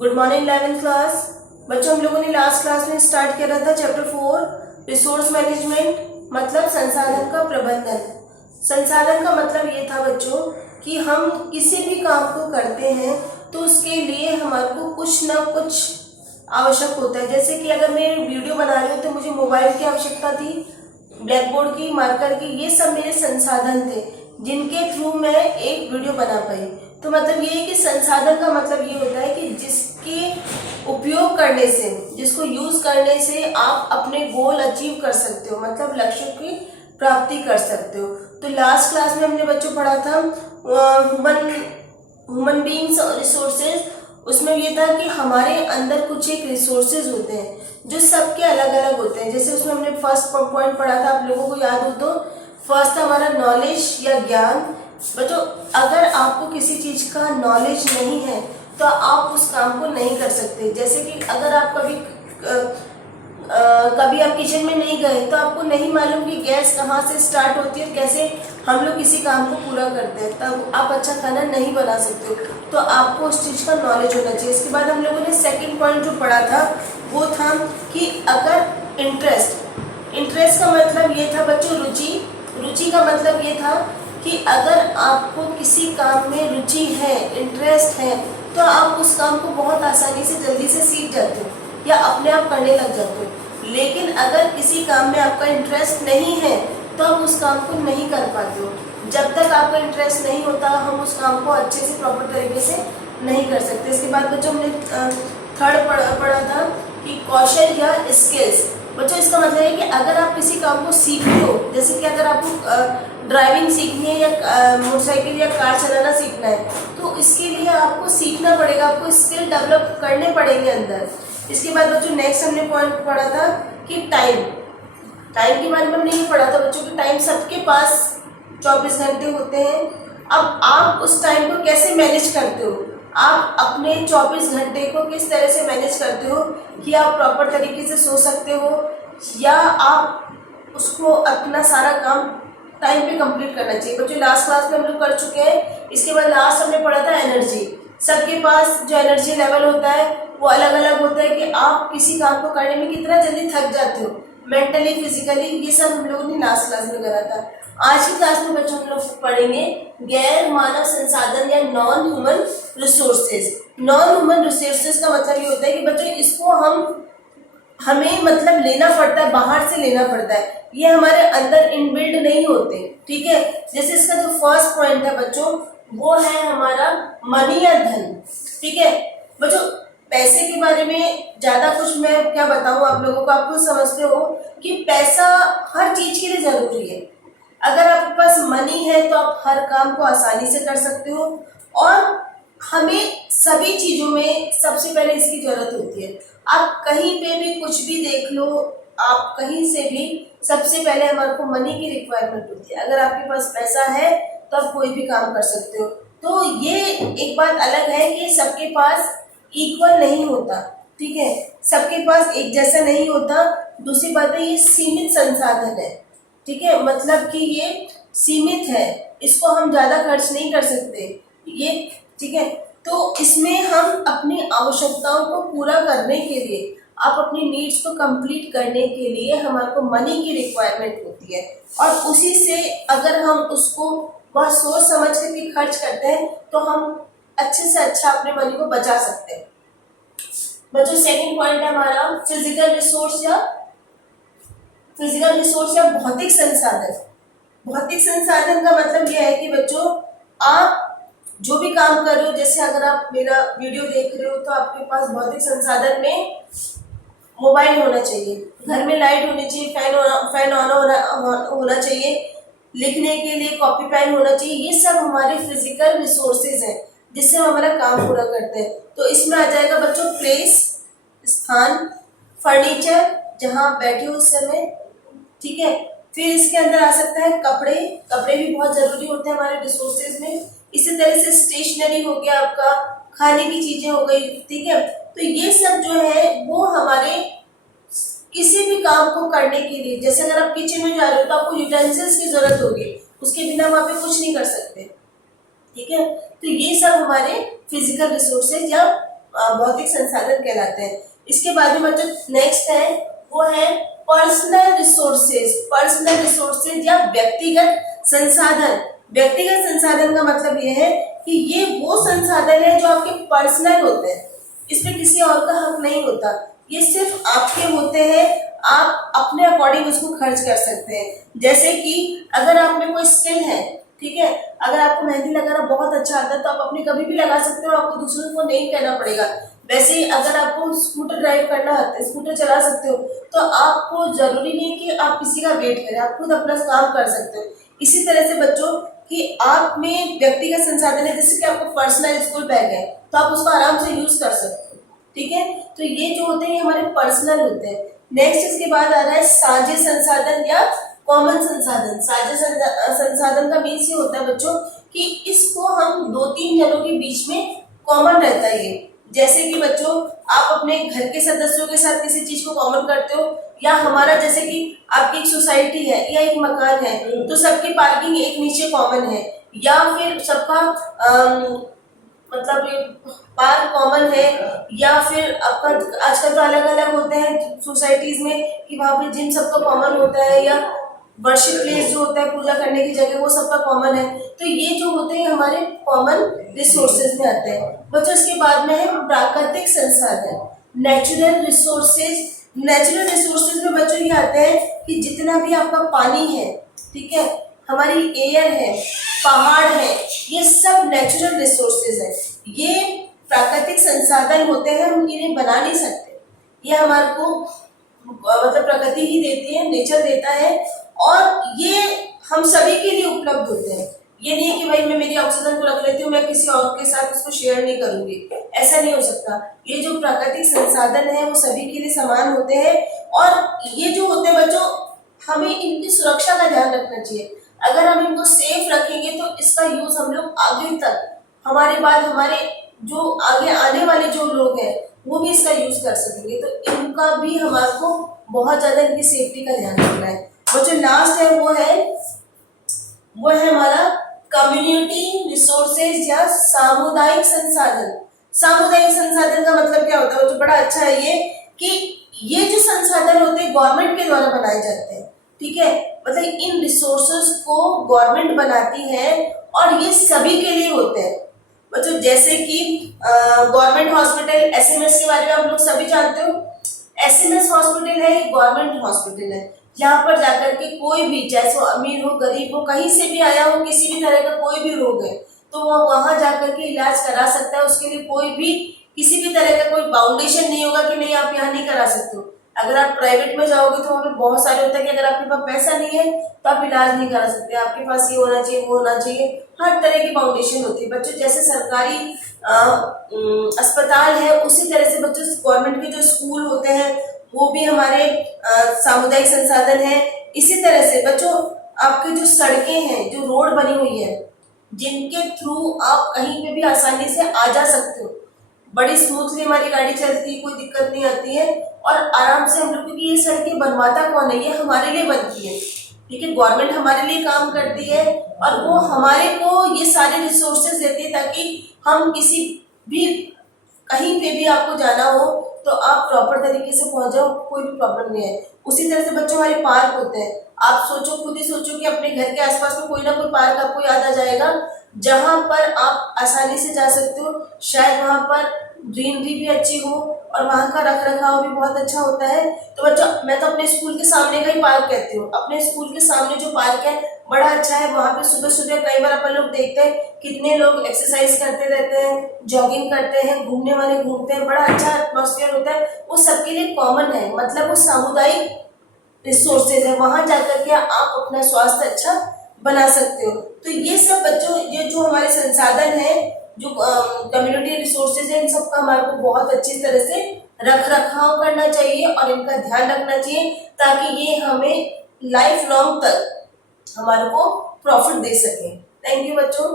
Good morning 11th class. बच्चों, हम लोगों ने लास्ट क्लास में स्टार्ट किया था चैप्टर 4 रिसोर्स मैनेजमेंट, मतलब संसाधन का प्रबंधन। संसाधन का मतलब ये था बच्चों कि हम किसी भी काम को करते हैं तो उसके लिए हमारे को कुछ ना कुछ आवश्यक होता है। जैसे कि अगर मैं वीडियो बना रही हूँ तो मुझे मोबाइल की आवश्यकता थी, ब्लैक बोर्ड की, मार्कर की, ये सब मेरे संसाधन थे जिनके थ्रू मैं एक वीडियो बना पाई। तो मतलब ये है कि संसाधन का मतलब ये होता है कि जिसके उपयोग करने से, जिसको यूज करने से आप अपने गोल अचीव कर सकते हो, मतलब लक्ष्य की प्राप्ति कर सकते हो। तो लास्ट क्लास में हमने बच्चों पढ़ा था ह्यूमन बीइंग्स और रिसोर्सेज। उसमें ये था कि हमारे अंदर कुछ एक रिसोर्सेज होते हैं जो सबके अलग अलग होते हैं। जैसे उसमें हमने फर्स्ट पॉइंट पढ़ा था, आप लोगों को याद हो तो, फर्स्ट हमारा नॉलेज या ज्ञान। बच्चों, अगर आपको किसी चीज का नॉलेज नहीं है तो आप उस काम को नहीं कर सकते। जैसे कि अगर आप कभी आप किचन में नहीं गए तो आपको नहीं मालूम कि गैस कहाँ से स्टार्ट होती है, कैसे हम लोग किसी काम को पूरा करते हैं, तब आप अच्छा खाना नहीं बना सकते हो। तो आपको उस चीज़ का नॉलेज होना चाहिए। इसके बाद हम लोगों ने सेकंड पॉइंट जो पढ़ा था वो था कि अगर इंटरेस्ट का मतलब ये था बच्चों रुचि का मतलब ये था कि अगर आपको किसी काम में रुचि है, इंटरेस्ट है, तो आप उस काम को बहुत आसानी से जल्दी से सीख जाते हो या अपने आप करने लग जाते हो। लेकिन अगर किसी काम में आपका इंटरेस्ट नहीं है तो आप उस काम को नहीं कर पाते हो। जब तक आपका इंटरेस्ट नहीं होता हम उस काम को अच्छे से प्रॉपर तरीके से नहीं कर सकते। इसके बाद बच्चों हमने थर्ड पढ़ा था कि कौशल या स्किल्स। बच्चों, इसका मतलब है कि अगर आप किसी काम को सीखते हो, जैसे कि अगर आपको ड्राइविंग सीखनी है या मोटरसाइकिल या कार चलाना सीखना है, तो इसके लिए आपको सीखना पड़ेगा, आपको स्किल डेवलप करने पड़ेंगे अंदर। इसके बाद बच्चों नेक्स्ट हमने पॉइंट पढ़ा था कि टाइम के बारे में हमने ये पढ़ा था बच्चों कि टाइम सबके पास 24 घंटे होते हैं। अब आप उस टाइम को कैसे मैनेज करते हो, आप अपने 24 घंटे को किस तरह से मैनेज करते हो कि आप प्रॉपर तरीके से सो सकते हो या आप उसको अपना सारा काम टाइम पे कंप्लीट करना चाहिए। बच्चों, लास्ट क्लास में हम लोग कर चुके हैं। इसके बाद लास्ट हमने पढ़ा था एनर्जी। सबके पास जो एनर्जी लेवल होता है वो अलग अलग होता है कि आप किसी काम को करने में कितना जल्दी थक जाते हो, मेंटली, फिजिकली, ये सब हम लोगों ने लास्ट क्लास में करा था। आज की क्लास में बच्चों हम लोग पढ़ेंगे गैर मानव संसाधन या non human resources. Non human resources का मतलब ये होता है कि बच्चों इसको हमें मतलब लेना पड़ता है, बाहर से लेना पड़ता है, ये हमारे अंदर इनबिल्ड नहीं होते। ठीक है, जैसे इसका जो फर्स्ट पॉइंट है बच्चों वो है हमारा मनी या धन। ठीक है बच्चों, पैसे के बारे में ज्यादा कुछ मैं क्या बताऊं आप लोगों को, आप खुद समझते हो कि पैसा हर चीज के लिए जरूरी है। अगर आपके पास मनी है तो आप हर काम को आसानी से कर सकते हो, और हमें सभी चीजों में सबसे पहले इसकी जरूरत होती है। आप कहीं पे भी कुछ भी देख लो, आप कहीं से भी, सबसे पहले हमारे को मनी की रिक्वायरमेंट होती है। अगर आपके पास पैसा है तो आप कोई भी काम कर सकते हो। तो ये एक बात अलग है कि सबके पास इक्वल नहीं होता। ठीक है, सबके पास एक जैसा नहीं होता। दूसरी बात है ये सीमित संसाधन है। ठीक है, मतलब कि ये सीमित है, इसको हम ज्यादा खर्च नहीं कर सकते ये। ठीक है, तो इसमें हम अपनी आवश्यकताओं को पूरा करने के लिए, आप अपनी नीड्स को कंप्लीट करने के लिए हमारे को मनी की रिक्वायरमेंट होती है, और उसी से अगर हम उसको बहुत सोच समझ करके खर्च करते हैं तो हम अच्छे से अच्छा अपने मनी को बचा सकते हैं। बच्चों, सेकंड पॉइंट है हमारा फिजिकल रिसोर्स या भौतिक संसाधन। भौतिक संसाधन का मतलब यह है कि बच्चों आप जो भी काम कर रहे हो, जैसे अगर आप मेरा वीडियो देख रहे हो तो आपके पास भौतिक संसाधन में मोबाइल होना चाहिए, घर में लाइट होनी चाहिए, फैन ऑन होना चाहिए, लिखने के लिए कॉपी पेन होना चाहिए। ये सब हमारे फिजिकल रिसोर्सेज हैं जिससे हम हमारा काम पूरा करते हैं। तो इसमें आ जाएगा बच्चों प्लेस, स्थान, फर्नीचर जहां आप बैठे हो उस समय। ठीक है, फिर इसके अंदर आ सकता है कपड़े भी बहुत जरूरी होते हैं हमारे रिसोर्सेज में। इसी तरह से स्टेशनरी हो गया, आपका खाने की चीजें हो गई। ठीक है, तो ये सब जो है वो हमारे किसी भी काम को करने के लिए, जैसे अगर आप किचन में जा रहे हो तो आपको यूटेंसिल्स की जरूरत होगी, उसके बिना वहां पे कुछ नहीं कर सकते। ठीक है, तो ये सब हमारे फिजिकल रिसोर्सेज या भौतिक संसाधन कहलाते हैं। इसके बाद में बच्चों नेक्स्ट है वो है पर्सनल रिसोर्सेज। पर्सनल रिसोर्सेज या व्यक्तिगत संसाधन। व्यक्तिगत संसाधन का मतलब ये है कि ये वो संसाधन है जो आपके पर्सनल होते हैं, इसमें किसी और का हक नहीं होता, ये सिर्फ आपके होते हैं, आप अपने अकॉर्डिंग उसको खर्च कर सकते हैं। जैसे कि अगर आप में कोई स्किल है, ठीक है, अगर आपको मेहंदी लगाना बहुत अच्छा आता है तो आप अपनी कभी भी लगा सकते हो, आपको दूसरों को नहीं कहना पड़ेगा। वैसे ही अगर आपको स्कूटर ड्राइव करना आता है, स्कूटर चला सकते हो, तो आपको जरूरी नहीं कि आप किसी का वेट करें, आप खुद अपना काम कर सकते हो। इसी तरह से बच्चों कि आप में व्यक्तिगत संसाधन है, जैसे कि आपको पर्सनल स्कूल बैग है तो आप उसको आराम से यूज कर सकते हो, ठीक है। तो ये जो होते हैं ये हमारे पर्सनल होते हैं। नेक्स्ट इसके बाद आ रहा है साझे संसाधन या कॉमन संसाधन। साझे संसाधन का मीन्स ये होता है बच्चों कि इसको हम 2-3 जनों के बीच में कॉमन रहता है ये। जैसे कि बच्चों आप अपने घर के सदस्यों के साथ किसी चीज को कॉमन करते हो, या हमारा जैसे कि आपकी एक सोसाइटी है या एक मकान है तो सबकी पार्किंग एक नीचे कॉमन है, या फिर सबका मतलब पार्क कॉमन है, या फिर आपका आजकल तो अलग अलग होते हैं सोसाइटीज में कि वहाँ पे जिम सबका कॉमन होता है, या वर्शिप प्लेस जो होता है पूजा करने की जगह वो सबका कॉमन है। तो ये जो होते हैं हमारे कॉमन रिसोर्सेज में आते हैं बच्चों। इसके बाद में है प्राकृतिक संसाधन, नेचुरल रिसोर्सेज। नेचुरल रिसोर्सेज में बच्चों ये आते हैं कि जितना भी आपका पानी है, ठीक है, हमारी एयर है, पहाड़ है, ये सब नेचुरल रिसोर्सेज है, ये प्राकृतिक संसाधन होते हैं, हम इन्हें बना नहीं सकते, ये हमारे को मतलब प्रकृति ही देती है, नेचर देता है, और ये हम सभी के लिए उपलब्ध होते हैं। ये नहीं है कि भाई मैं मेरी ऑक्सीजन को रख लेती हूँ, मैं किसी और के साथ उसको शेयर नहीं करूंगी, ऐसा नहीं हो सकता। ये जो प्राकृतिक संसाधन है वो सभी के लिए समान होते हैं, और ये जो होते हैं बच्चों हमें इनकी सुरक्षा का ध्यान रखना चाहिए। अगर हम इनको सेफ रखेंगे तो इसका यूज हम लोग आगे तक, हमारे बाद हमारे जो आगे आने वाले जो लोग हैं वो भी इसका यूज कर सकेंगे। तो इनका भी हमारे को बहुत ज्यादा इनकी सेफ्टी का ध्यान रखना है। और जो लास्ट है वो है हमारा कम्युनिटी रिसोर्सेज या सामुदायिक संसाधन। सामुदायिक संसाधन का मतलब क्या होता है, जो बड़ा अच्छा है ये कि ये जो संसाधन होते हैं गवर्नमेंट के द्वारा बनाए जाते हैं, ठीक है, मतलब इन रिसोर्सेज को गवर्नमेंट बनाती है और ये सभी के लिए होते हैं बच्चों। जैसे कि गवर्नमेंट हॉस्पिटल, एसएमएस के बारे में आप लोग सभी जानते हो। एसएमएस हॉस्पिटल है, गवर्नमेंट हॉस्पिटल है, यहाँ पर जाकर के कोई भी, चाहे वो अमीर हो गरीब हो, कहीं से भी आया हो, किसी भी तरह का कोई भी रोग है तो वह वहां जाकर के इलाज करा सकता है। उसके लिए कोई भी किसी भी तरह का कोई बाउंडेशन नहीं होगा कि नहीं आप यहाँ नहीं करा सकते हो। अगर आप प्राइवेट में जाओगे तो वहाँ पे बहुत सारे होता है कि अगर आपके पास पैसा नहीं है तो आप इलाज नहीं करा सकते, आपके पास ये होना चाहिए वो होना चाहिए, हर तरह की बाउंडेशन होती है बच्चों। जैसे सरकारी अस्पताल है उसी तरह से बच्चों गवर्नमेंट के जो स्कूल होते हैं वो भी हमारे सामुदायिक संसाधन है। इसी तरह से बच्चों आपकी जो सड़कें हैं, जो रोड बनी हुई है, जिनके थ्रू आप कहीं पे भी आसानी से आ जा सकते हो, बड़ी स्मूथली हमारी गाड़ी चलती है, कोई दिक्कत नहीं आती है, और आराम से हम लोग, क्योंकि ये सड़कें बनवाता कौन है, ये हमारे लिए बनती है, ठीक है, गवर्नमेंट हमारे लिए काम करती है और वो हमारे को ये सारे रिसोर्सेज देती है ताकि हम किसी भी कहीं पे भी आपको जाना हो तो आप प्रॉपर तरीके से पहुंच जाओ, कोई भी प्रॉब्लम नहीं है। उसी तरह से बच्चों हमारे पार्क होते हैं, आप सोचो, खुद ही सोचो कि अपने घर के आसपास में कोई ना कोई पार्क आपको याद आ जाएगा जहां पर आप आसानी से जा सकते हो। शायद वहां पर ग्रीनरी भी अच्छी हो और वहां का रख रखाव भी बहुत अच्छा होता है। तो बच्चों मैं तो अपने स्कूल के सामने का ही पार्क कहती हूँ, अपने स्कूल के सामने जो पार्क है बड़ा अच्छा है। वहां पे सुबह सुबह कई बार अपन लोग देखते हैं कितने लोग एक्सरसाइज करते रहते हैं, जॉगिंग करते हैं, घूमने वाले घूमते हैं, बड़ा अच्छा एटमॉस्फेयर होता है। वो सबके लिए कॉमन है, मतलब वो सामुदायिक रिसोर्सेज है, वहां जाकर के आप अपना स्वास्थ्य अच्छा बना सकते हो। तो ये सब बच्चों, ये जो हमारे संसाधन है, जो कम्युनिटी रिसोर्सेज है, इन सबका हमारे को बहुत अच्छी तरह से रख रखाव करना चाहिए और इनका ध्यान रखना चाहिए ताकि ये हमें लाइफ लॉन्ग तक हमारे को प्रॉफिट दे सके। थैंक यू बच्चों।